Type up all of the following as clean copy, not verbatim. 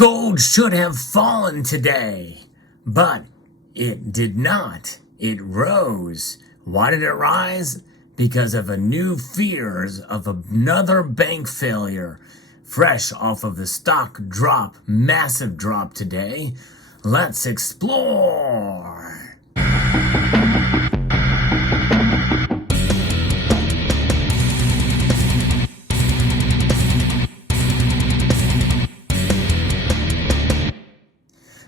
Gold should have fallen today, but it did not. It rose. Why did it rise? Because of a new fears of another bank failure. Fresh off of the stock drop, massive drop today. Let's explore.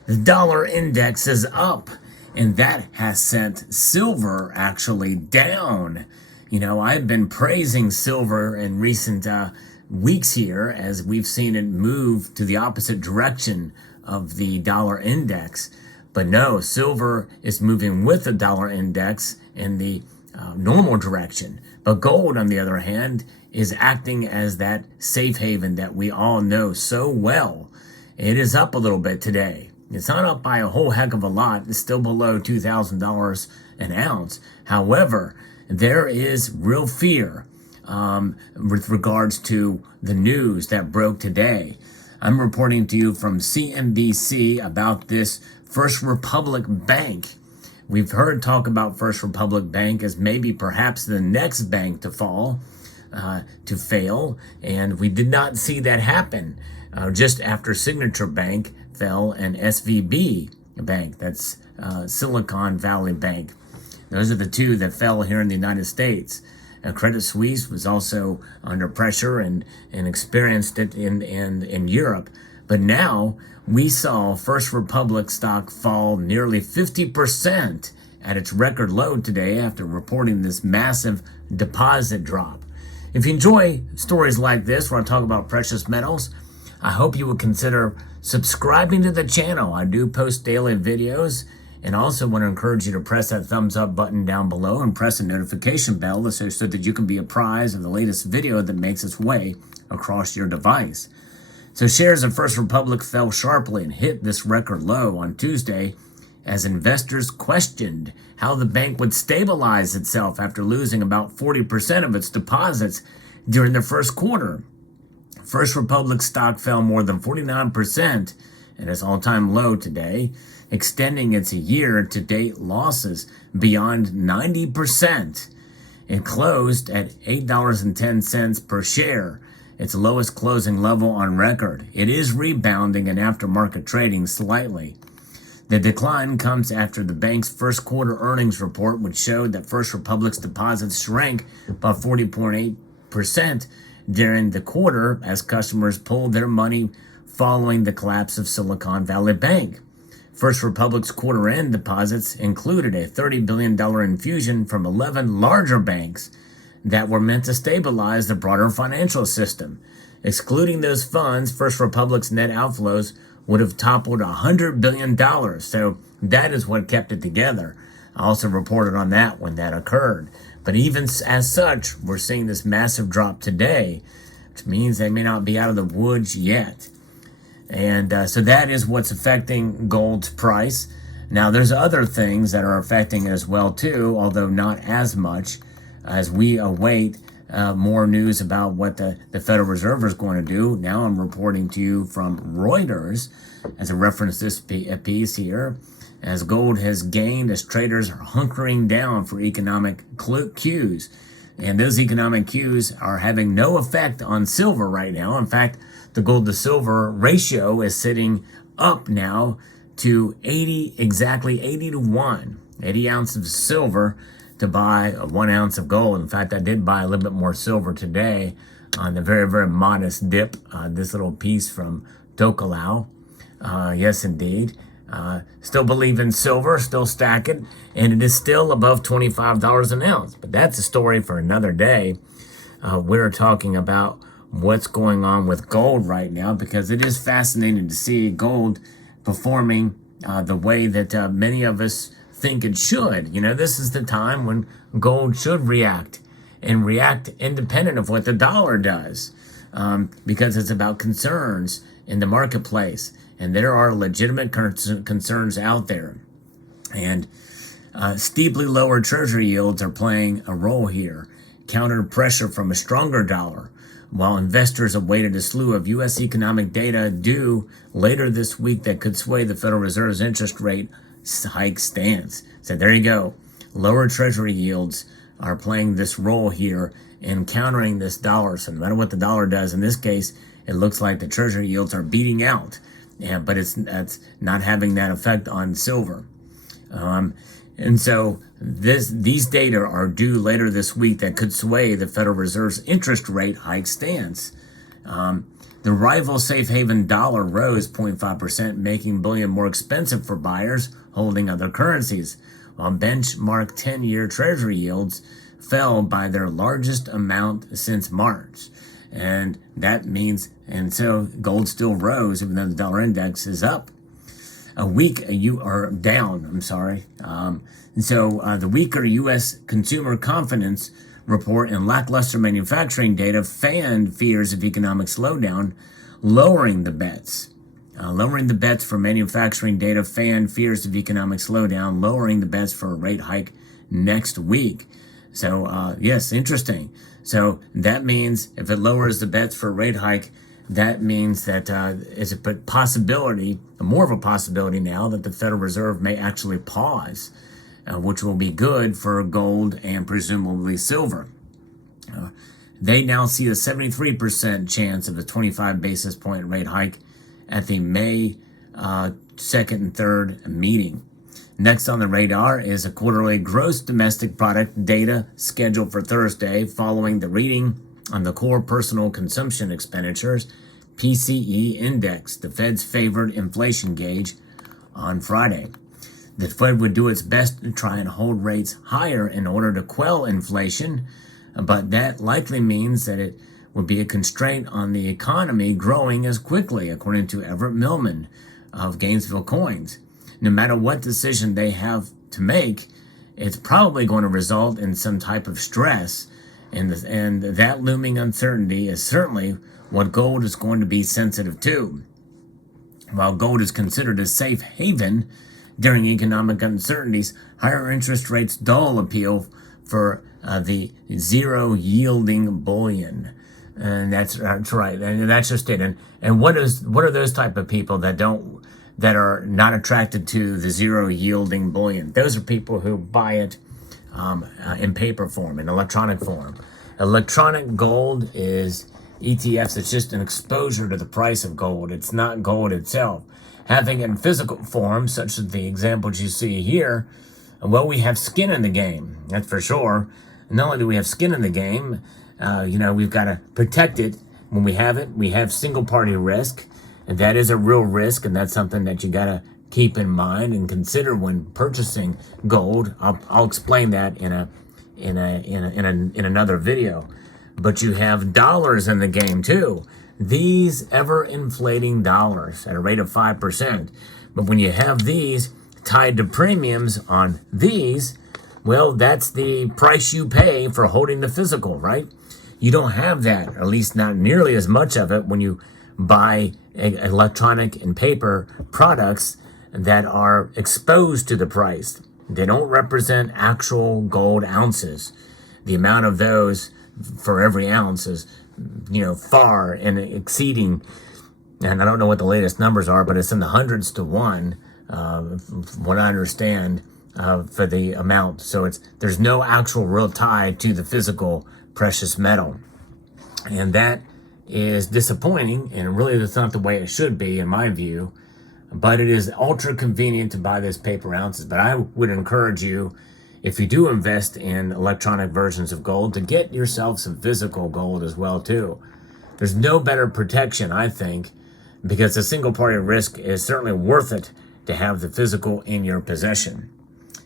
The dollar index is up, and that has sent silver actually down. You know, I've been praising silver in recent weeks here as we've seen it move to the opposite direction of the dollar index. But no, silver is moving with the dollar index in the normal direction. But gold, on the other hand, is acting as that safe haven that we all know so well. It is up a little bit today. It's not up by a whole heck of a lot. It's still below $2,000 an ounce. However, there is real fear with regards to the news that broke today. I'm reporting to you from CNBC about this First Republic Bank. We've heard talk about First Republic Bank as maybe perhaps the next bank to fall, to fail, and we did not see that happen just after Signature Bank fell and SVB Bank, that's Silicon Valley Bank. Those are the two that fell here in the United States. Credit Suisse was also under pressure and experienced it in Europe. But now we saw First Republic stock fall nearly 50% at its record low today after reporting this massive deposit drop. If you enjoy stories like this where I talk about precious metals, I hope you would consider subscribing to the channel. I do post daily videos, and also want to encourage you to press that thumbs up button down below and press the notification bell so that you can be apprised of the latest video that makes its way across your device. So shares of First Republic fell sharply and hit this record low on Tuesday as investors questioned how the bank would stabilize itself after losing about 40% of its deposits during the first quarter. First Republic stock fell more than 49% at its all-time low today, extending its year-to-date losses beyond 90%. It closed at $8.10 per share, its lowest closing level on record. It is rebounding in aftermarket trading slightly. The decline comes after the bank's first quarter earnings report, which showed that First Republic's deposits shrank by 40.8% during the quarter as customers pulled their money following the collapse of Silicon Valley Bank. First Republic's quarter-end deposits included a $30 billion infusion from 11 larger banks that were meant to stabilize the broader financial system. Excluding those funds, First Republic's net outflows would have toppled $100 billion, so that is what kept it together. I also reported on that when that occurred. But even as such, we're seeing this massive drop today, which means they may not be out of the woods yet. And so that is what's affecting gold's price. Now, there's other things that are affecting it as well, too, although not as much, as we await more news about what the Federal Reserve is going to do. Now I'm reporting to you from Reuters as I reference this piece here, as gold has gained as traders are hunkering down for economic cues. And those economic cues are having no effect on silver right now. In fact, the gold to silver ratio is sitting up now to exactly 80 to 1. 80 ounces of silver to buy 1 ounce of gold. In fact, I did buy a little bit more silver today on the very, very modest dip. This little piece from Tokelau. Yes, indeed. Still believe in silver, still stack it, and it is still above $25 an ounce. But that's a story for another day. We're talking about what's going on with gold right now, because it is fascinating to see gold performing the way that many of us think it should. You know, this is the time when gold should react, and react independent of what the dollar does, because it's about concerns in the marketplace. And there are legitimate concerns out there. And steeply lower treasury yields are playing a role here. Counter pressure from a stronger dollar. while investors awaited a slew of U.S. economic data due later this week that could sway the Federal Reserve's interest rate hike stance. So there you go. Lower Treasury yields are playing this role here in countering this dollar. So no matter what the dollar does, in this case, it looks like the Treasury yields are beating out. Yeah, but it's not having that effect on silver. And so these data are due later this week that could sway the Federal Reserve's interest rate hike stance. The rival safe haven dollar rose 0.5%, making bullion more expensive for buyers holding other currencies, while benchmark 10-year Treasury yields fell by their largest amount since March. And that means, and so gold still rose even though the dollar index is up. Down, I'm sorry. The weaker U.S. consumer confidence report and lackluster manufacturing data fanned fears of economic slowdown, lowering the bets. Lowering the bets for manufacturing data fanned fears of economic slowdown, lowering the bets for a rate hike next week. So, yes, interesting. So that means if it lowers the bets for a rate hike, that means that it's a possibility, more of a possibility now, that the Federal Reserve may actually pause, which will be good for gold and presumably silver. They now see a 73% chance of a 25 basis point rate hike at the May 2nd and 3rd meeting. Next on the radar is a quarterly gross domestic product data scheduled for Thursday following the reading on the core personal consumption expenditures PCE index, the Fed's favored inflation gauge, on Friday. The Fed would do its best to try and hold rates higher in order to quell inflation, but that likely means that it would be a constraint on the economy growing as quickly, according to Everett Millman of Gainesville Coins. No matter what decision they have to make, it's probably going to result in some type of stress, and that looming uncertainty is certainly what gold is going to be sensitive to. While gold is considered a safe haven during economic uncertainties, higher interest rates dull appeal for the zero-yielding bullion. And that's right, and that's just it. And what are those type of people that are not attracted to the zero-yielding bullion? Those are people who buy it in paper form, in electronic form. Electronic gold is ETFs. It's just an exposure to the price of gold. It's not gold itself. Having it in physical form, such as the examples you see here, well, we have skin in the game, that's for sure. And not only do we have skin in the game, we've got to protect it. When we have it, we have single-party risk, and that is a real risk, and that's something that you got to keep in mind and consider when purchasing gold. I'll explain that in another video. But you have dollars in the game too. These ever-inflating dollars at a rate of 5%. But when you have these tied to premiums on these, well, that's the price you pay for holding the physical, right? You don't have that, or at least not nearly as much of it, when you buy electronic and paper products that are exposed to the price. They don't represent actual gold ounces. The amount of those for every ounce is, far and exceeding, and I don't know what the latest numbers are, but it's in the hundreds to one, from what I understand, for the amount. So there's no actual real tie to the physical precious metal. And that is disappointing, and really that's not the way it should be, in my view. But it is ultra convenient to buy those paper ounces. But I would encourage you, if you do invest in electronic versions of gold, to get yourself some physical gold as well too. There's no better protection, I think, because the single party risk is certainly worth it to have the physical in your possession.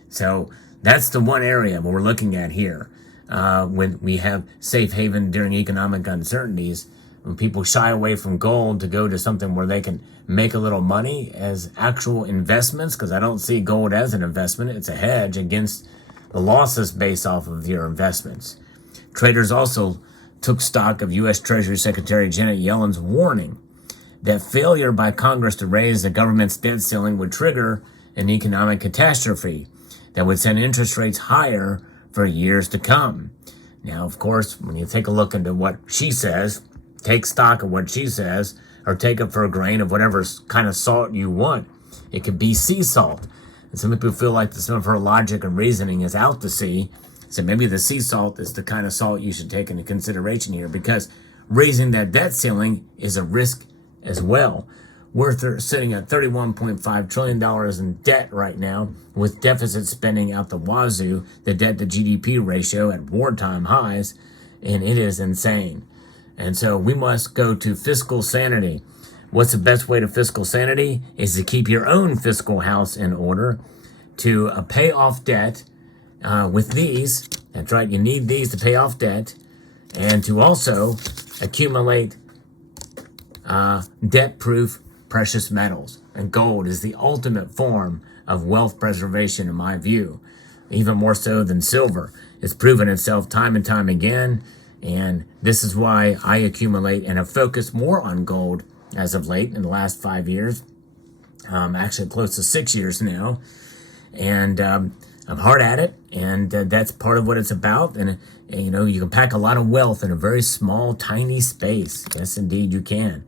So that's the one area we're looking at here. When we have safe haven during economic uncertainties, when people shy away from gold to go to something where they can make a little money as actual investments, because I don't see gold as an investment. It's a hedge against the losses based off of your investments. Traders also took stock of U.S. Treasury Secretary Janet Yellen's warning that failure by Congress to raise the government's debt ceiling would trigger an economic catastrophe that would send interest rates higher for years to come. Now, of course, when you take a look into what she says, take stock of what she says, or take it for a grain of whatever kind of salt you want. It could be sea salt. And some people feel like some of her logic and reasoning is out to sea. So maybe the sea salt is the kind of salt you should take into consideration here, because raising that debt ceiling is a risk as well. We're sitting at $31.5 trillion in debt right now, with deficit spending out the wazoo, the debt to GDP ratio at wartime highs, and it is insane. And so we must go to fiscal sanity. What's the best way to fiscal sanity? Is to keep your own fiscal house in order, to pay off debt with these. That's right, you need these to pay off debt, and to also accumulate debt-proof precious metals. And gold is the ultimate form of wealth preservation in my view, even more so than silver. It's proven itself time and time again, and this is why I accumulate and have focused more on gold as of late in the last 5 years, actually close to 6 years now, and I'm hard at it, and that's part of what it's about. And you know, you can pack a lot of wealth in a very small, tiny space. Yes, indeed, you can.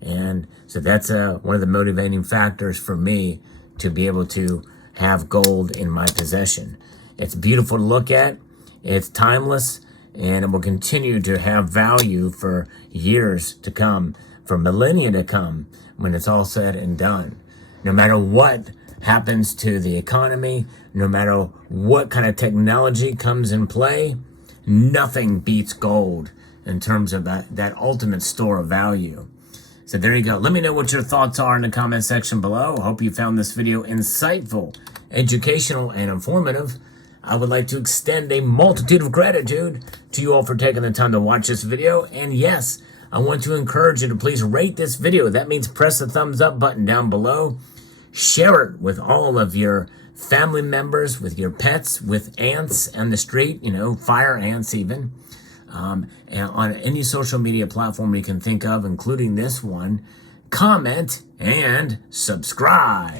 And so that's one of the motivating factors for me to be able to have gold in my possession. It's beautiful to look at. It's timeless, and it will continue to have value for years to come, for millennia to come, when it's all said and done. No matter what happens to the economy, no matter what kind of technology comes in play, nothing beats gold in terms of that ultimate store of value. So there you go. Let me know what your thoughts are in the comment section below. I hope you found this video insightful, educational, and informative. I would like to extend a multitude of gratitude to you all for taking the time to watch this video. And yes, I want to encourage you to please rate this video. That means press the thumbs up button down below. Share it with all of your family members, with your pets, with ants on the street, you know, fire ants even. And on any social media platform you can think of, including this one. Comment and subscribe.